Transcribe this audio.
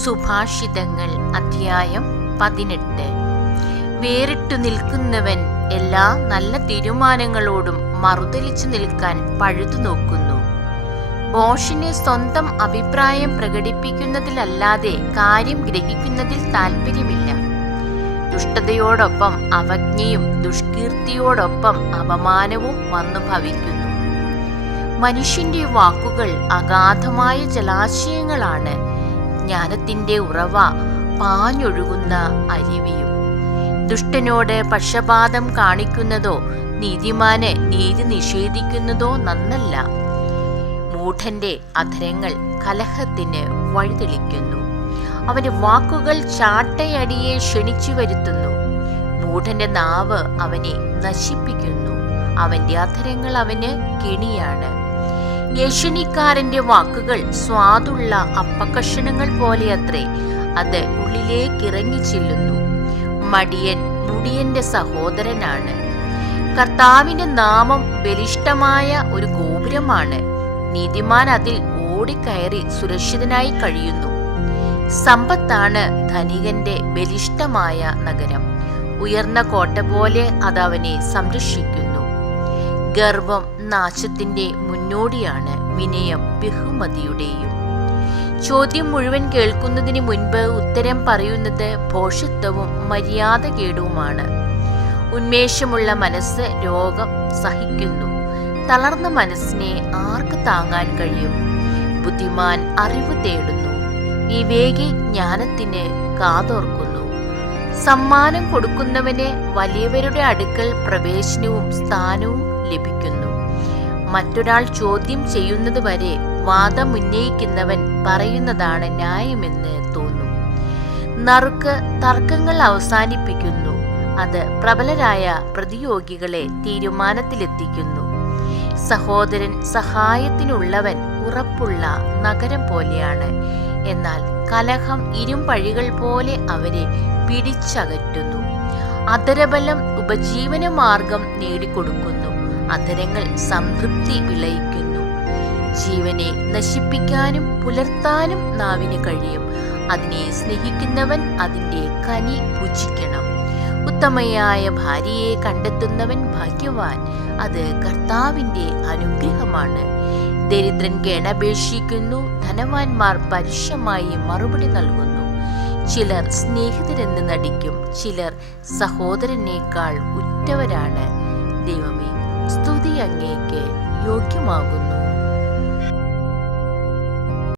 സുഭാഷിതങ്ങൾ അധ്യായം 18. വേറിട്ടു നിൽക്കുന്നവൻ എല്ലാ നല്ല തീരുമാനങ്ങളോടും മറുതലിച്ചു നിൽക്കാൻ പഴുതു നോക്കുന്നു. ബോഷിന് സ്വന്തം അഭിപ്രായം പ്രകടിപ്പിക്കുന്നതിലല്ലാതെ കാര്യം ഗ്രഹിക്കുന്നതിൽ താല്പര്യമില്ല. ദുഷ്ടതയോടൊപ്പം അവജ്ഞയും ദുഷ്കീർത്തിയോടൊപ്പം അപമാനവും വന്നു ഭവിക്കുന്നു. മനുഷ്യന്റെ വാക്കുകൾ അഗാധമായ ജലാശയങ്ങളാണ്. ജ്ഞാനത്തിന്റെ ഉറവ പാഞ്ഞൊഴുകുന്ന അരുവിയും. ദുഷ്ടനോട് പക്ഷപാതം കാണിക്കുന്നതോ നീതിമാന് നീതി നിഷേധിക്കുന്നതോ നന്നല്ല. മൂഢന്റെ അധരങ്ങൾ കലഹത്തിന് വഴിതെളിക്കുന്നു. അവന്റെ വാക്കുകൾ ചാട്ടയടിയെ ക്ഷണിച്ചു വരുത്തുന്നു. മൂഢന്റെ നാവ് അവനെ നശിപ്പിക്കുന്നു. അവന്റെ അധരങ്ങൾ അവന് കെണിയാണ്. ഏഷണിക്കാരന്റെ വാക്കുകൾ സ്വാദുള്ള അപ്പക്കഷണങ്ങൾ പോലെയത്രേ. അത് ഉള്ളിലേക്കിറങ്ങി ചെല്ലുന്നു. മടിയൻ മുടിയന്റെ സഹോദരനാണ്. കർത്താവിന്റെ നാമം ബലിഷ്ഠമായ ഒരു ഗോപുരമാണ്. നീതിമാൻ അതിൽ ഓടിക്കയറി സുരക്ഷിതനായി കഴിയുന്നു. സമ്പത്താണ് ധനികന്റെ ബലിഷ്ഠമായ നഗരം. ഉയർന്ന കോട്ട പോലെ അതവനെ സംരക്ഷിക്കുന്നു. ഗർവം നാശത്തിന്റെ മുന്നോടിയാണ്, വിനയം ബഹുമതിയുടെയും. ചോദ്യം മുഴുവൻ കേൾക്കുന്നതിന് മുൻപ് ഉത്തരം പറയുന്നത് ഭോഷത്വവും മര്യാദകേടുമാണ്. ഉന്മേഷമുള്ള മനസ്സ് രോഗം സഹിക്കുന്നു. തളർന്ന മനസ്സിനെ ആർക്ക് താങ്ങാൻ കഴിയും? ബുദ്ധിമാൻ അറിവ് തേടുന്നു. വിവേകി ജ്ഞാനത്തിന് കാതോർക്കുന്നു. സമ്മാനം കൊടുക്കുന്നവന് വലിയവരുടെ അടുക്കൽ പ്രവേശനവും സ്ഥാനവും ലഭിക്കുന്നു. മറ്റൊരാൾ ചോദ്യം ചെയ്യുന്നത് വരെ വാദമുന്നയിക്കുന്നവൻ പറയുന്നതാണ് ന്യായമെന്ന് തോന്നും. നറുക്ക് തർക്കങ്ങൾ അവസാനിപ്പിക്കുന്നു. അത് പ്രബലരായ പ്രതിയോഗികളെ തീരുമാനത്തിലെത്തിക്കുന്നു. സഹോദരൻ സഹായത്തിനുള്ളവൻ ഉറപ്പുള്ള നഗരം പോലെയാണ്. എന്നാൽ കലഹം ഇരുമ്പഴികൾ പോലെ അവരെ പിടിച്ചകറ്റുന്നു. അധരബലം ഉപജീവന മാർഗം നേടിക്കൊടുക്കുന്നു. അധരങ്ങൾ സംതൃപ്തി വിളയിക്കുന്നു. ജീവനെ നശിപ്പിക്കാനും പുലർത്താനും നാവിന് കഴിയും. അതിനെ സ്നേഹിക്കുന്നവൻ അതിൻ്റെ കനി ഭുജിക്കണം. ഉത്തമയായ ഭാര്യയെ കണ്ടെത്തുന്നവൻ ഭാഗ്യവാൻ. അത് കർത്താവിൻ്റെ അനുഗ്രഹമാണ്. ദരിദ്രൻ കേണപേക്ഷിക്കുന്നു. ധനവാന്മാർ പരുഷമായി മറുപടി നൽകുന്നു. ചിലർ സ്നേഹിതരെന്ന് നടിക്കും. ചിലർ സഹോദരനേക്കാൾ ഉറ്റവരാണ്. ദൈവമേ, സ്തുതി അങ്ങേക്ക് യോഗ്യമാകുന്നു.